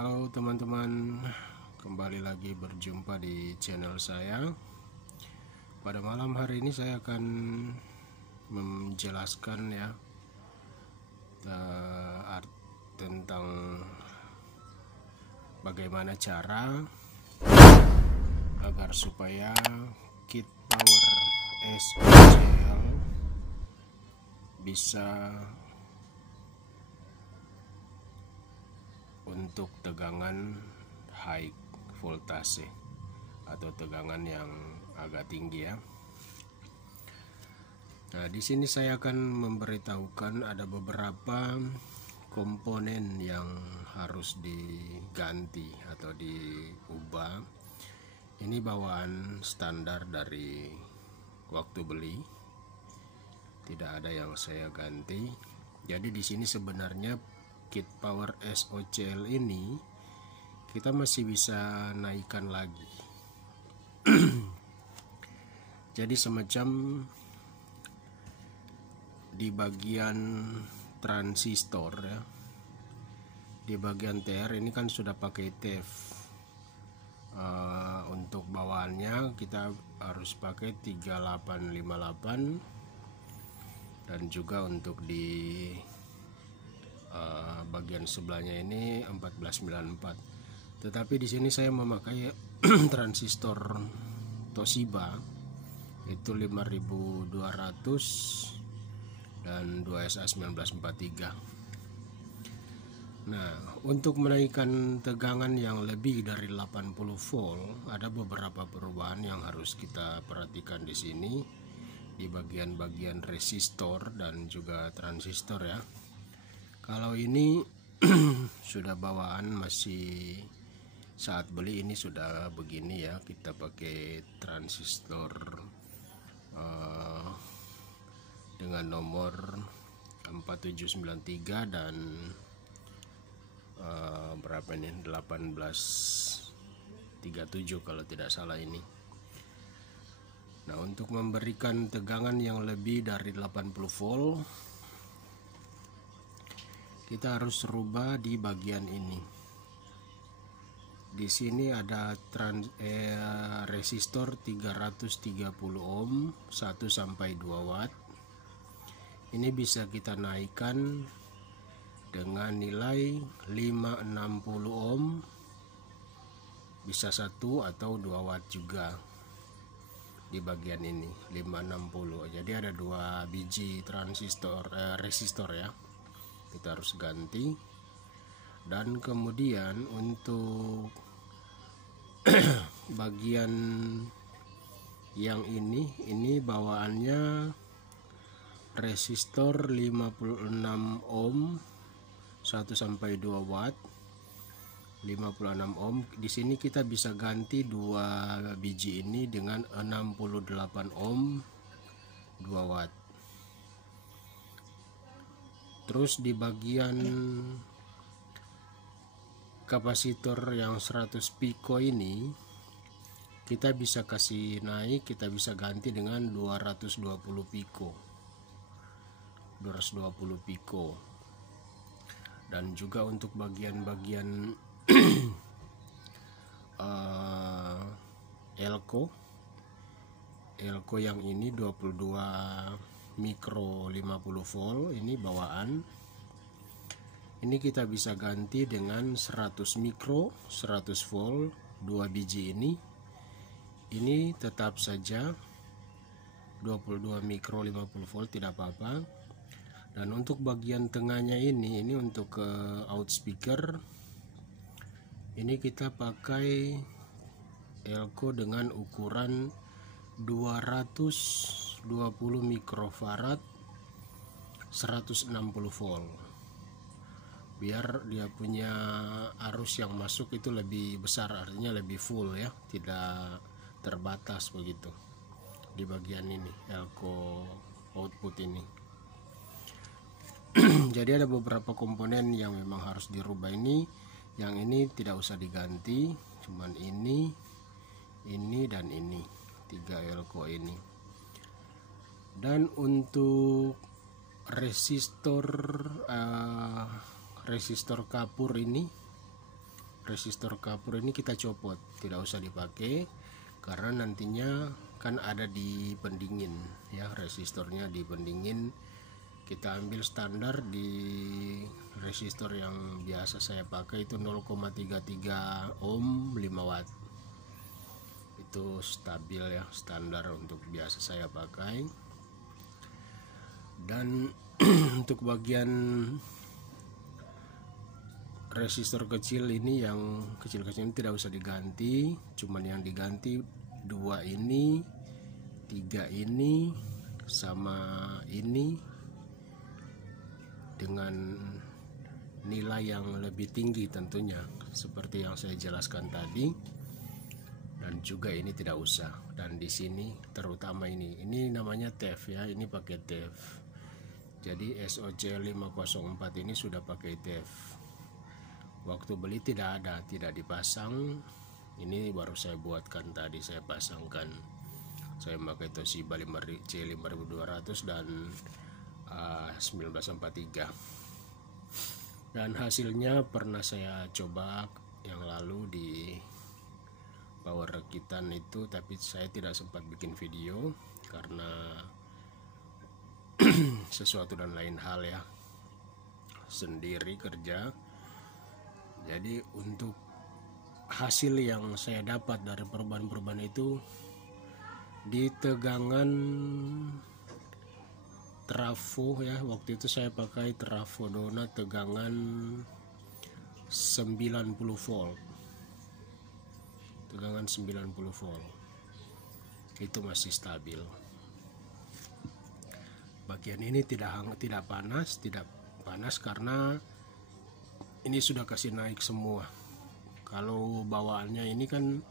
Halo teman-teman, kembali lagi berjumpa di channel saya. Pada malam hari ini saya akan menjelaskan tentang bagaimana cara agar supaya kit power SOCL bisa untuk tegangan high voltage atau tegangan yang agak tinggi ya. Nah, di sini saya akan memberitahukan ada beberapa komponen yang harus diganti atau diubah. Ini bawaan standar dari waktu beli. Tidak ada yang saya ganti. Jadi di sini sebenarnya kit power SOCL ini kita masih bisa naikkan lagi. Jadi semacam di bagian transistor ya, di bagian TR ini kan sudah pakai TEF. Untuk bawaannya kita harus pakai 3858 dan juga untuk di bagian sebelahnya ini 1494. Tetapi di sini saya memakai transistor Toshiba itu 5200 dan 2SA1943. Nah, untuk menaikkan tegangan yang lebih dari 80 volt ada beberapa perubahan yang harus kita perhatikan di sini di bagian-bagian resistor dan juga transistor ya. Kalau ini sudah bawaan masih saat beli ini sudah begini ya, kita pakai transistor dengan nomor 4793 dan berapa ini 1837 kalau tidak salah ini. Nah, untuk memberikan tegangan yang lebih dari 80 volt kita harus rubah di bagian ini. Di sini ada resistor 330 ohm 1 sampai 2 watt. Ini bisa kita naikkan dengan nilai 560 ohm, bisa 1 atau 2 watt juga di bagian ini 560. Jadi ada 2 biji resistor ya, kita harus ganti. Dan kemudian untuk bagian yang ini bawaannya resistor 56 ohm 1 sampai 2 watt 56 ohm. Di sini kita bisa ganti 2 biji ini dengan 68 ohm 2 watt. Terus di bagian kapasitor yang 100 pico ini kita bisa kasih naik, kita bisa ganti dengan 220 pico. Dan juga untuk bagian-bagian elko yang ini 22 mikro 50 volt ini bawaan. Ini kita bisa ganti dengan 100 mikro 100 volt 2 biji ini. Ini tetap saja 22 mikro 50 volt tidak apa-apa. Dan untuk bagian tengahnya ini untuk out speaker. Ini kita pakai elko dengan ukuran 220 mikrofarad 160 volt. Biar dia punya arus yang masuk itu lebih besar, artinya lebih full ya, tidak terbatas begitu di bagian ini elko output ini. Jadi ada beberapa komponen yang memang harus dirubah ini. Yang ini tidak usah diganti, cuman ini dan ini 3 elko ini. Dan untuk resistor kapur ini resistor kapur ini kita copot, tidak usah dipakai karena nantinya kan ada di pendingin ya, resistornya di pendingin. Kita ambil standar di resistor yang biasa saya pakai itu 0,33 ohm 5 watt. Itu stabil ya, standar untuk biasa saya pakai. Dan untuk bagian resistor kecil ini, yang kecil-kecil ini tidak usah diganti, cuman yang diganti 2 ini, 3 ini, sama ini dengan nilai yang lebih tinggi tentunya seperti yang saya jelaskan tadi. Dan juga ini tidak usah. Dan di sini terutama ini namanya TEF ya, ini pakai TEF. Jadi SOC 504 ini sudah pakai TEF. Waktu beli tidak ada, tidak dipasang. Ini baru saya buatkan tadi, saya pasangkan. Saya pakai Toshiba C5200 dan 1943. Dan hasilnya pernah saya coba yang lalu di power rakitan itu, tapi saya tidak sempat bikin video karena sesuatu dan lain hal ya, sendiri kerja. Jadi untuk hasil yang saya dapat dari perubahan-perubahan itu di tegangan trafo ya, waktu itu saya pakai trafo Dona tegangan 90 volt, tegangan 90 volt itu masih stabil. Bagian ini tidak panas karena ini sudah kasih naik semua. Kalau bawaannya ini kan,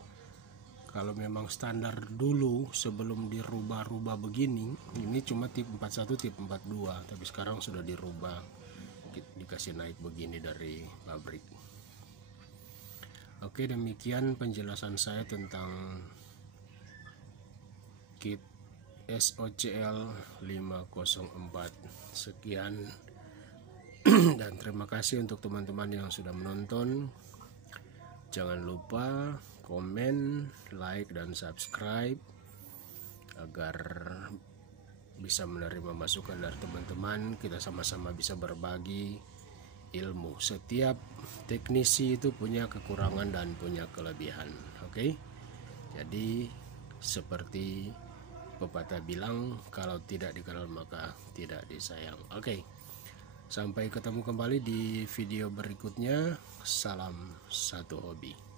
kalau memang standar dulu sebelum dirubah-rubah begini, ini cuma tip 41 tip 42, tapi sekarang sudah dirubah, dikasih naik begini dari pabrik. Oke, demikian penjelasan saya tentang kit SOCL 504. Sekian dan terima kasih untuk teman-teman yang sudah menonton. Jangan lupa komen, like, dan subscribe agar bisa menerima masukan dari teman-teman. Kita sama-sama bisa berbagi ilmu. Setiap teknisi itu punya kekurangan dan punya kelebihan. Oke? Jadi seperti pepatah bilang, kalau tidak dikenal maka tidak disayang. Oke. Sampai ketemu kembali di video berikutnya. Salam satu hobi.